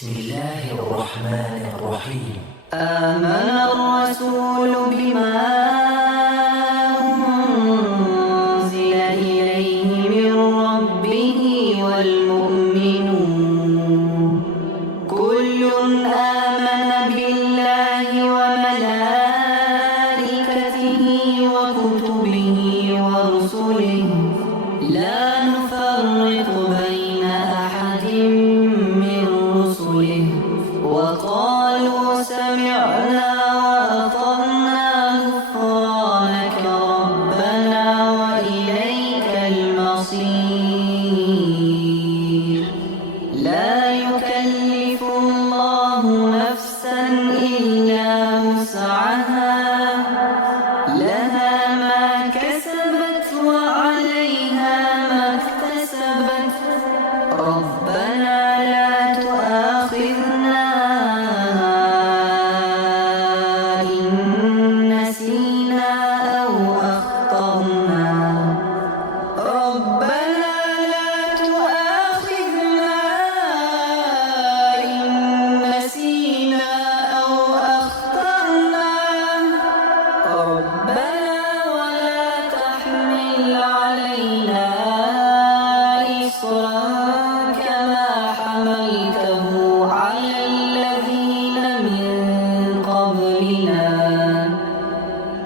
بسم الله الرحمن الرحيم. آمن الرسول بما أنزل إليه من ربه والمؤمنون كل آمن بالله وملائكته وكتبه ورسله لا نفرق بين أحد من رسله وقالوا سمعنا وأطعنا غفرانك ربنا وإليك المصير. لا يكلف الله نفسا إلا وسعها لها ما كسبت وعليها ما اكتسبت ربنا لا تؤاخذنا إن نسينا أو أخطأنا ربنا لا تؤاخذنا إن نسينا أو أخطأنا ربنا ولا تحمل علينا إصرا كما حملته على الذين من قبلنا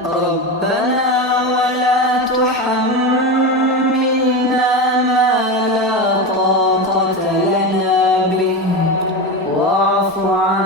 ربنا ولا تحملنا ما لا طاقة لنا به واعف عنا